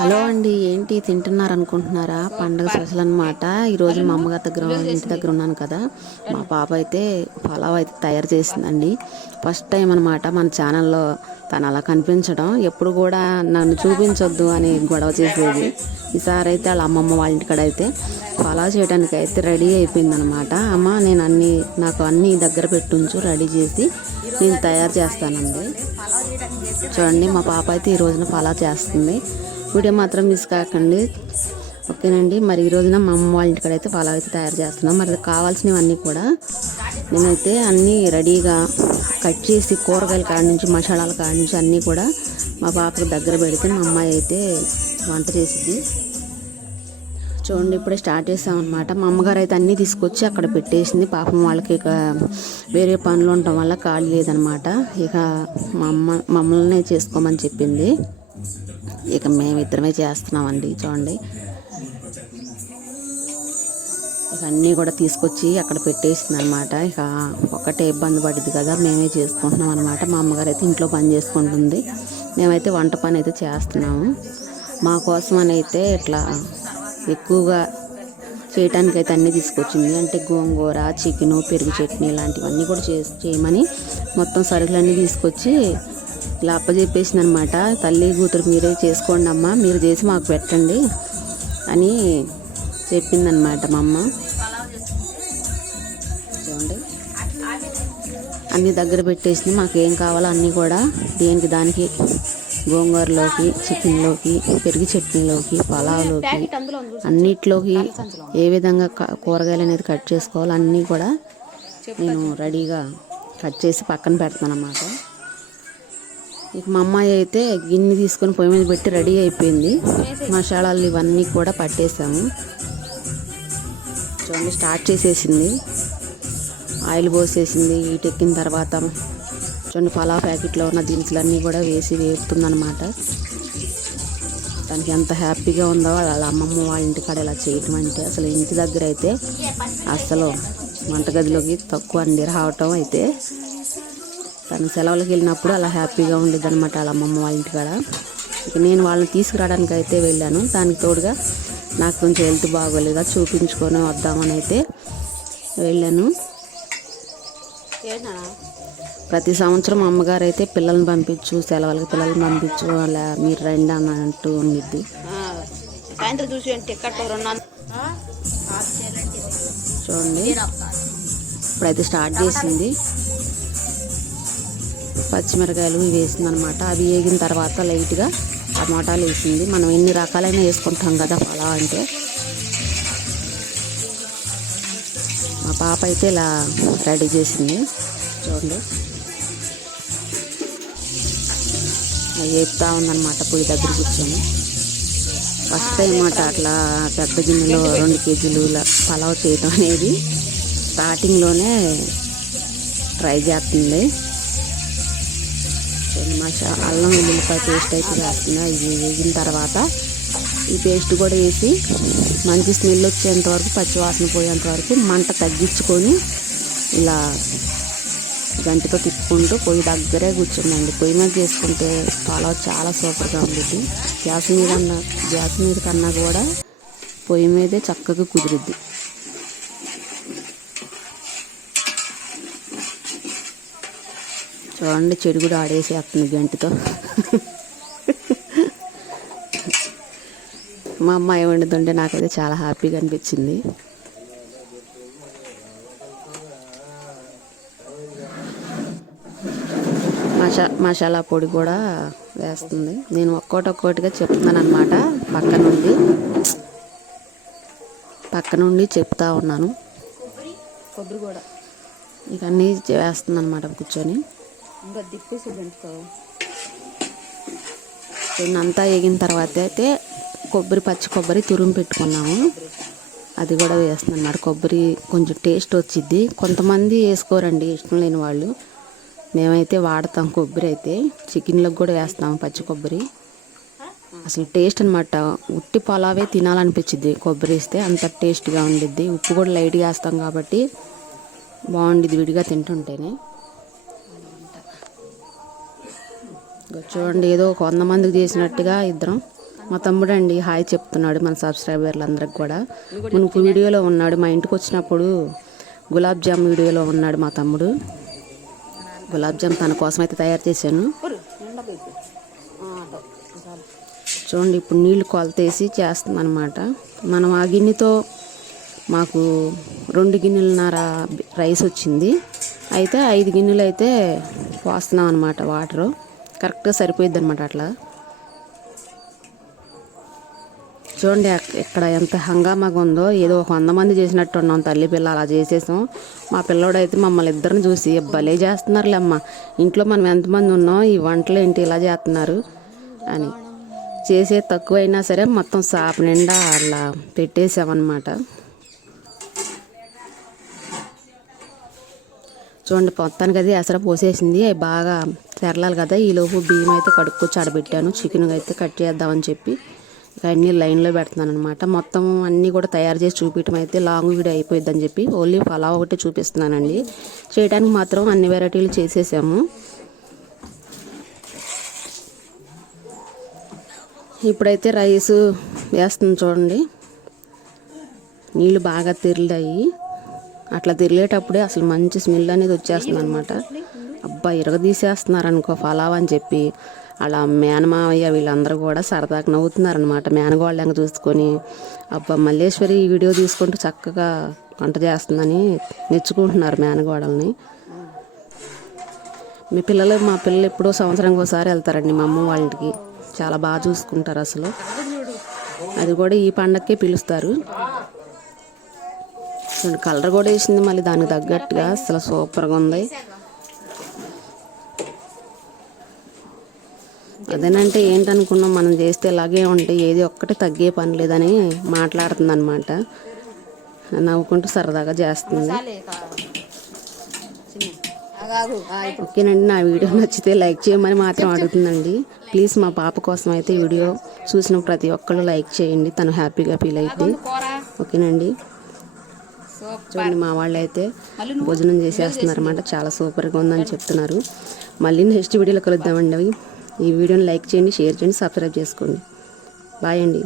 Hello అండి ఏంటి తింటున్నారు అనుకుంటున్నారా పండగ స్పెషల్ అనమాట ఈరోజు మా అమ్మగారి దగ్గర ఇంటి దగ్గర ఉన్నాను కదా. మా పాప అయితే పలావ్ అయితే తయారు చేసిందండి. ఫస్ట్ టైం అనమాట మన ఛానల్లో తను అలా కనిపించడం. ఎప్పుడు కూడా నన్ను చూపించొద్దు అని గొడవ చేసేది. ఈసారి అయితే వాళ్ళ అమ్మమ్మ వాళ్ళ ఇంటికాడ అయితే పలావ్ చేయడానికి అయితే రెడీ అయిపోయిందనమాట అమ్మ నేను అన్ని నాకు అన్ని దగ్గర పెట్టుంచు రెడీ చేసి నేను తయారు చేస్తానండి. చూడండి మా పాప అయితే ఈ రోజున పలావ్ చేస్తుంది. వీడియో మాత్రం మిస్ కాకండి. ఓకేనండి మరి ఈ రోజున మా అమ్మ వాళ్ళ ఇంటికాడ అయితే పలావ్ అయితే తయారు చేస్తున్నాం. మరి కావాల్సినవన్నీ కూడా నేనైతే అన్నీ రెడీగా కట్ చేసి కూరగాయల కాడ నుంచి మసాలాల కాడ నుంచి అన్నీ కూడా మా పాపకు దగ్గర పెడితే మా అమ్మాయి అయితే వంట చేసిద్ది. చూడండి ఇప్పుడే స్టార్ట్ చేసామన్నమాట మా అమ్మగారు అయితే అన్నీ తీసుకొచ్చి అక్కడ పెట్టేసింది. పాపం వాళ్ళకి ఇక వేరే పనులు ఉండటం వల్ల ఖాళీ లేదనమాట ఇక మా అమ్మ మమ్మల్ని చేసుకోమని చెప్పింది. ఇక మేమిద్దరమే చేస్తున్నామండి చూడండి. ఇక అన్నీ కూడా తీసుకొచ్చి అక్కడ పెట్టేసింది అనమాట ఇక ఒకటే ఇబ్బంది పడింది కదా మేమే చేసుకుంటున్నాం అనమాట మా అమ్మగారు అయితే ఇంట్లో పని చేసుకుంటుంది. మేమైతే వంట పని అయితే చేస్తున్నాము. మా కోసం అని అయితే ఇట్లా ఎక్కువగా చేయటానికి అయితే అన్నీ తీసుకొచ్చింది. అంటే గోంగూర చికెను పెరుగు చట్నీ ఇలాంటివన్నీ కూడా చే చేయమని మొత్తం సరుకులన్నీ తీసుకొచ్చి ఇలా అప్పచెప్పేసింది అనమాట తల్లి కూతురు మీరే చేసుకోండి అమ్మ మీరు చేసి మాకు పెట్టండి అని చెప్పిందనమాట మా అమ్మ. చూడండి. అన్నీ దగ్గర పెట్టేసింది. మాకు ఏం కావాలో అన్నీ కూడా దేనికి దానికి గోంగూరలోకి చికెన్లోకి పెరుగు చట్నీలోకి పలావ్లోకి అన్నిట్లోకి ఏ విధంగా కూరగాయలు అనేది కట్ చేసుకోవాలో అన్నీ కూడా నేను రెడీగా కట్ చేసి పక్కన పెడతాను అన్నమాట ఇక మా అమ్మాయి అయితే గిన్నె తీసుకొని పొయ్యి మీద పెట్టి రెడీ అయిపోయింది. మసాలాలు ఇవన్నీ కూడా పట్టేసాము. చూడండి స్టార్ట్ చేసేసింది. ఆయిల్ పోసేసింది. ఎక్కిన తర్వాత చూడండి ఫలా ప్యాకెట్లో ఉన్న దినుసులన్నీ కూడా వేసి వేపుతుందనమాట తనకి ఎంత హ్యాపీగా ఉందో వాళ్ళ అమ్మమ్మ వాళ్ళ ఇంటికాడ ఇలా చేయటం అంటే అసలు ఇంటి దగ్గర అయితే అసలు వంటగదిలోకి తక్కువ అండి రావటం అయితే. తను సెలవులకు వెళ్ళినప్పుడు అలా హ్యాపీగా ఉండేది అనమాట వాళ్ళ అమ్మమ్మ వాళ్ళ ఇంటికాడ ఇక నేను వాళ్ళని తీసుకురావడానికి అయితే వెళ్ళాను. దానికి తోడుగా నాకు కొంచెం హెల్త్ బాగోలేదా చూపించుకొని వద్దామని అయితే వెళ్ళాను. ప్రతి సంవత్సరం అమ్మగారు అయితే పిల్లల్ని పంపించు సెలవులకి పిల్లల్ని పంపించు అలా మీరు రండి అని అంటూ ఉండిద్ది. చూడండి. ఇప్పుడైతే స్టార్ట్ చేసింది. పచ్చిమిరకాయలు ఇవి వేసింది అనమాట అవి వేగిన తర్వాత లైట్గా టమాటాలు వేసింది. మనం ఎన్ని రకాలైన వేసుకుంటాం కదా పలావ్ అంటే. మా పాప అయితే ఇలా రెడీ చేసింది. చూడండి అవి వేపుతా ఉందన్నమాట పొయ్యి దగ్గర కూర్చొని. ఫస్ట్ టైం మాట అట్లా పెద్ద గిన్నెలో రెండు కేజీలు ఇలా పలావ్ చేయటం అనేది స్టార్టింగ్లోనే ట్రై చేస్తుంది. మషా అల్లం ఉల్లిపాయ పేస్ట్ అయితే వేస్తున్నా. ఇది వేగిన తర్వాత ఈ పేస్ట్ కూడా వేసి మంచి స్మెల్ వచ్చేంత వరకు పచ్చివాసన పోయేంత వరకు మంట తగ్గించుకొని ఇలా గంటితో తిప్పుకుంటూ పొయ్యి దగ్గరే కూర్చుందండి. పొయ్యి మీద చేసుకుంటే పలావ్ చాలా సూపర్గా ఉంటుంది గ్యాస్ మీద అన్న గ్యాస్ మీద కన్నా కూడా పొయ్యి మీదే చక్కగా కుదిరిద్ది. చూడండి చెడు కూడా ఆడేసేస్తుంది గంటితో. మా అమ్మాయి వండుతుంటే నాకైతే చాలా హ్యాపీగా అనిపించింది. మసా మసాలా పొడి కూడా వేస్తుంది. నేను ఒక్కోటి ఒక్కోటిగా చెప్తున్నాను అనమాట పక్క నుండి పక్క నుండి చెప్తా ఉన్నాను. కొబ్బరి కూడా. ఇక అన్నీ వేస్తుంది అనమాట కూర్చొని. ఇంకా దిప్పేసి అంతా వేగిన తర్వాత అయితే కొబ్బరి పచ్చి కొబ్బరి తురుము పెట్టుకున్నాము. అది కూడా వేస్తుంది అన్నమాట కొబ్బరి కొంచెం టేస్ట్ వచ్చిద్ది. కొంతమంది వేసుకోరండి. ఇష్టం లేని వాళ్ళు. మేమైతే వాడతాం కొబ్బరి అయితే. చికెన్లకు కూడా వేస్తాం పచ్చి కొబ్బరి. అసలు టేస్ట్ అనమాట ఉట్టి పొలావే తినాలనిపించింది కొబ్బరి వేస్తే అంత టేస్ట్గా ఉండిద్ది. ఉప్పు కూడా లైట్గా వేస్తాం కాబట్టి బాగుండిద్ది విడిగా తింటుంటేనే. చూడండి ఏదో ఒక వంద మందికి చేసినట్టుగా ఇద్దరం. మా తమ్ముడు అండి హాయ్ చెప్తున్నాడు మన సబ్స్క్రైబర్లందరికి కూడా. మునుపు వీడియోలో ఉన్నాడు మా ఇంటికి వచ్చినప్పుడు గులాబ్ జామ్ వీడియోలో ఉన్నాడు మా తమ్ముడు. గులాబ్ జామ్ తన కోసం అయితే తయారు చేశాను. చూడండి ఇప్పుడు నీళ్ళు కొలతేసి చేస్తాం అనమాట మనం ఆ గిన్నెతో మాకు రెండు గిన్నెలన్నర రైస్ వచ్చింది. అయితే ఐదు గిన్నెలు అయితే పోస్తున్నాం అనమాట వాటరు. కరెక్ట్గా సరిపోయిద్ది అనమాట అట్లా. చూడండి ఇక్కడ ఎంత హంగామాగా ఉందో ఏదో ఒక వంద మంది చేసినట్టు ఉన్నాం తల్లి పిల్ల అలా చేసేసాం. మా పిల్లోడైతే మమ్మల్ని ఇద్దరిని చూసి భలే చేస్తున్నారులే అమ్మ. ఇంట్లో మనం ఎంతమంది ఉన్నాం? ఈ వంటలు ఏంటి? ఇలా చేస్తున్నారు. అని. చేసే తక్కువైనా సరే మొత్తం సాప నిండా అలా పెట్టేసామన్నమాట. చూడండి మొత్తానికి అది ఎసర పోసేసింది. అవి బాగా తెరలాలి కదా. ఈలోపు బియ్యం అయితే కడుక్కొచ్చి ఆడబెట్టాను. చికెన్ అయితే కట్ చేద్దామని చెప్పి అన్ని లైన్లో పెడుతున్నాను అనమాట మొత్తం అన్నీ కూడా తయారు చేసి చూపించడం అయితే లాంగ్ వీడియో అయిపోయిందని చెప్పి ఓన్లీ పలావ్ ఒకటి చూపిస్తున్నానండి. చేయడానికి మాత్రం అన్ని వెరైటీలు చేసేసాము. ఇప్పుడైతే రైస్ వేస్తుంది చూడండి. నీళ్ళు బాగా తిరిలాయి. అట్లా తిరిగేటప్పుడే అసలు మంచి స్మెల్ అనేది వచ్చేస్తుంది అనమాట అబ్బా ఇరగదీసేస్తున్నారు అనుకో ఫలావ్ అని చెప్పి. అలా మేనమావయ్య వీళ్ళందరూ కూడా సరదాగా నవ్వుతున్నారనమాట మేనగోళ్ళంగా చూసుకొని అబ్బా మల్లేశ్వరి ఈ వీడియో తీసుకుంటూ చక్కగా వంట చేస్తుందని మెచ్చుకుంటున్నారు మేనగోడల్ని. మీ పిల్లలు మా పిల్లలు ఎప్పుడో సంవత్సరానికి ఒకసారి వెళ్తారండి మా అమ్మ వాళ్ళకి చాలా బాగా చూసుకుంటారు అసలు. అది కూడా ఈ పండక్కే పిలుస్తారు. కలర్ కూడా వేసింది మళ్ళీ దానికి తగ్గట్టుగా అసలు సూపర్గా ఉంది. అదేనంటే ఏంటనుకున్నాం మనం చేస్తే ఇలాగే ఉంటే ఏది ఒక్కటి తగ్గే పని లేదని మాట్లాడుతుంది అనమాట నవ్వుకుంటూ సరదాగా చేస్తుంది. ఓకేనండి నా వీడియో నచ్చితే లైక్ చేయమని మాత్రం అడుగుతుందండి. ప్లీజ్ మా పాప కోసం అయితే వీడియో చూసిన ప్రతి ఒక్కళ్ళు లైక్ చేయండి. తను హ్యాపీగా ఫీల్ అయితే. ఓకేనండి. చూడండి మా వాళ్ళు అయితే భోజనం చేసేస్తున్నారు అనమాట చాలా సూపర్గా ఉందని చెప్తున్నారు. మళ్ళీ నెక్స్ట్ వీడియోలో కలుద్దామండి. ఈ వీడియోని లైక్ చేయండి షేర్ చేయండి సబ్స్క్రైబ్ చేసుకోండి. బాయ్ అండి.